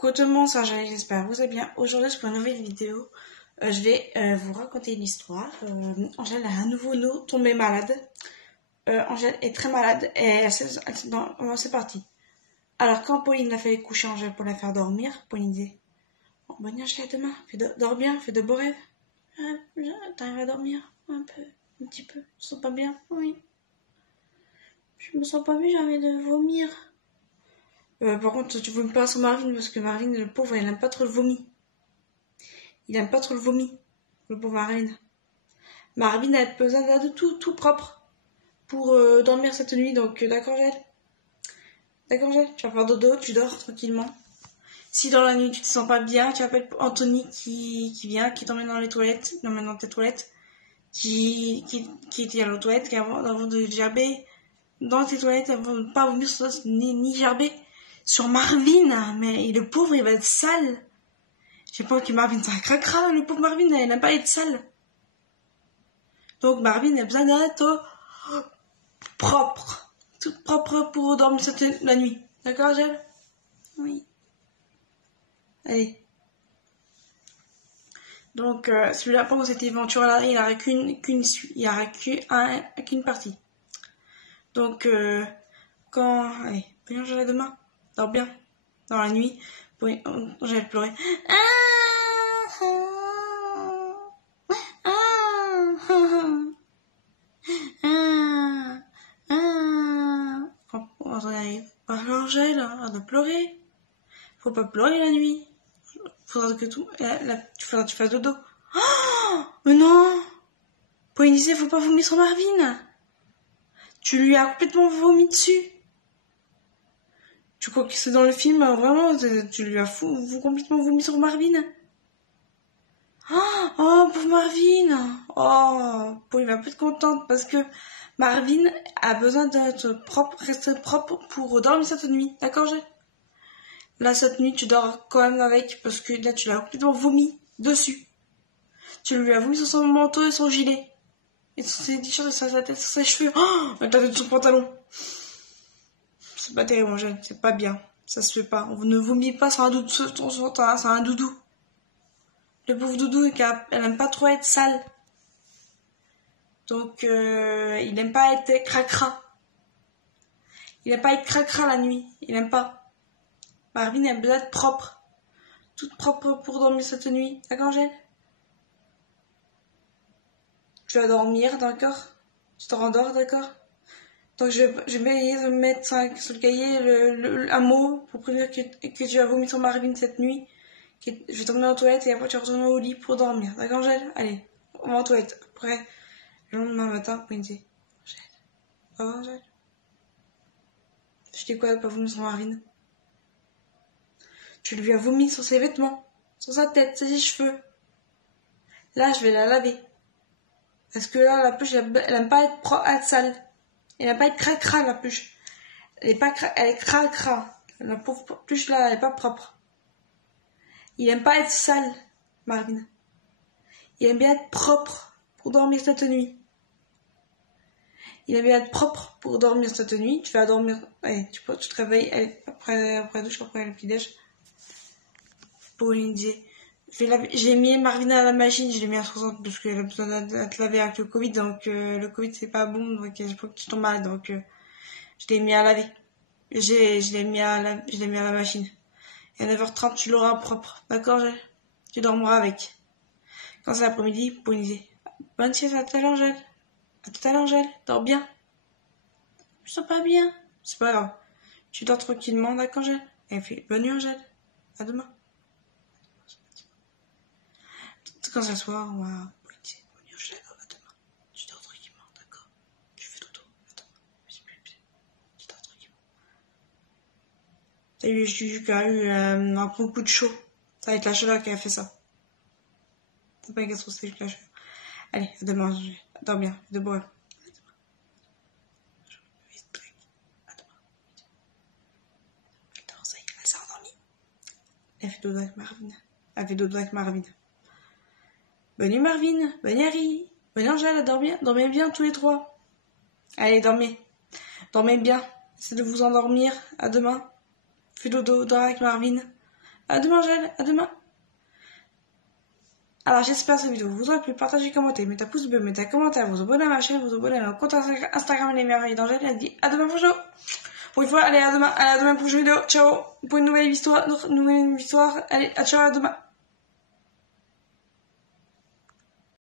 Coucou tout le monde, c'est Angèle, j'espère que vous allez bien. Aujourd'hui, pour une nouvelle vidéo, je vais vous raconter une histoire. Angèle a un nouveau-né tombé malade. Angèle est très malade et c'est parti. Alors, quand Pauline l'a fait coucher Angèle pour la faire dormir, Pauline dit « Oh, bonne nuit Angèle, demain, dors bien, fais de beaux rêves. T'arrives à dormir un petit peu, je me sens pas bien, oui. Je me sens pas bien, j'ai envie de vomir. » Par contre, tu vomis pas sur Marvin, parce que Marvin, le pauvre, il aime pas trop le vomi. Il aime pas trop le vomi, le pauvre Marvin. Marvin a besoin de tout propre pour dormir cette nuit, donc d'accord, Gel? D'accord, Gel? Tu vas faire dodo, tu dors tranquillement. Si dans la nuit tu te sens pas bien, tu appelles Anthony qui vient, qui t'emmène dans les toilettes, t'emmène dans tes toilettes, qui était à la toilette, avant de gerber dans tes toilettes, avant de pas vomir ni gerber sur Marvin, mais le pauvre il va être sale. J'ai pas que Marvin ça craquera, le pauvre Marvin il n'aime pas être sale. Donc Marvin a besoin d'être propre, toute propre pour dormir la nuit. D'accord, Gel? Oui. Allez. Donc celui-là pendant cette aventure-là, il n'aura qu'une partie. Donc allez, bonne journée demain. Dors bien. Dans la nuit, j'allais pleurer. On arrive. Angèle, arrête de pleurer. Faut pas pleurer la nuit. Faudra que tu fasses dodo. Oh, mais non! Pauline disait, faut pas vomir sur Marvin. Tu lui as complètement vomi dessus. Tu crois que c'est dans le film, vraiment, tu lui as complètement vomi sur Marvin. Oh, pauvre Marvin. Oh, Pauline va pas être contente parce que Marvin a besoin d'être propre, rester propre pour dormir cette nuit. D'accord, Gel? Là, cette nuit, tu dors quand même avec parce que là, tu l'as complètement vomi dessus. Tu lui as vomi sur son manteau et son gilet. Et sur ses t-shirts et sur sa tête, sur ses cheveux. Oh, la tête de son pantalon. C'est pas terrible, Angèle. C'est pas bien. Ça se fait pas. On ne vomit pas sur un doudou. C'est un doudou. Le pauvre doudou, elle aime pas trop être sale. Donc, il aime pas être cracra. Il aime pas être cracra la nuit. Il aime pas. Marvin aime bien être propre. Toute propre pour dormir cette nuit. D'accord, Angèle? Tu vas dormir, d'accord? Tu te rendors, d'accord? Donc je vais mettre sur le cahier un mot pour prévenir que tu vas vomir sur Marvin cette nuit. Je vais t'emmener en toilette et après tu retournes au lit pour dormir. D'accord, Angèle? Allez, on va en toilette. Après, le lendemain matin, pour une Angèle. Ça va, Angèle? Je dis quoi de pas vomir sur Marvin? Tu lui as vomi sur ses vêtements, sur sa tête, ses cheveux. Là, je vais la laver. Parce que là, la pluche, elle aime pas être sale. Elle aime pas être cracra, la pluche. Elle est cracra. La pauvre pluche là, elle est pas propre. Il aime pas être sale, Marvin. Il aime bien être propre pour dormir cette nuit. Il aime bien être propre pour dormir cette nuit. Tu vas dormir. Allez, tu te réveilles. Allez, après douche, après le petit déj. Pauline disait, j'ai mis Marvin à la machine, je l'ai mis à 60 parce qu'elle a besoin de te laver avec le Covid, donc le Covid c'est pas bon, donc il faut que tu tombes malade, donc je l'ai mis à laver. Je l'ai mis à la machine. Et à 9h30 tu l'auras propre, d'accord? Tu dormiras avec. Quand c'est l'après-midi, Pauline disait, bonne sieste à tout à l'heure, Angèle. À tout à l'heure, Angèle. Dors bien. Je sens pas bien. C'est pas grave. Tu dors tranquillement, d'accord, Angèle? Et elle fait, bonne nuit, Angèle. À demain. Quand c'est le soir, on va... Bonne nuit, Angèle. À demain. Tu dors tranquillement, d'accord? Tu fais dodo. Attends. Tu dors tranquillement. T'as eu, j'ai eu un coup de chaud. Ça va être la chaleur qui a fait ça. C'est pas une gastro, c'est juste la chaleur. Allez, à demain, Angèle. Dors bien. De beau rêve. Elle s'est endormie. Elle fait dodo avec Marvin. Elle fait dodo avec Marvin. Bonne nuit Marvin, bonne nuit Harry, bonne nuit Angèle, dormez bien tous les trois. Allez, dormez bien, essayez de vous endormir, à demain. Fais dodo, dors avec Marvin. À demain, Angèle. À demain. Alors j'espère que cette vidéo vous aura plu, partagez, commentez, mettez un pouce bleu, mettez un commentaire, vous abonnez à ma chaîne, vous abonnez à mon compte Instagram Les Merveilles d'Angèle. Elle dit à demain pour vidéo. Pour une fois, allez à demain pour une vidéo. Ciao pour une nouvelle histoire, allez, ciao, à demain.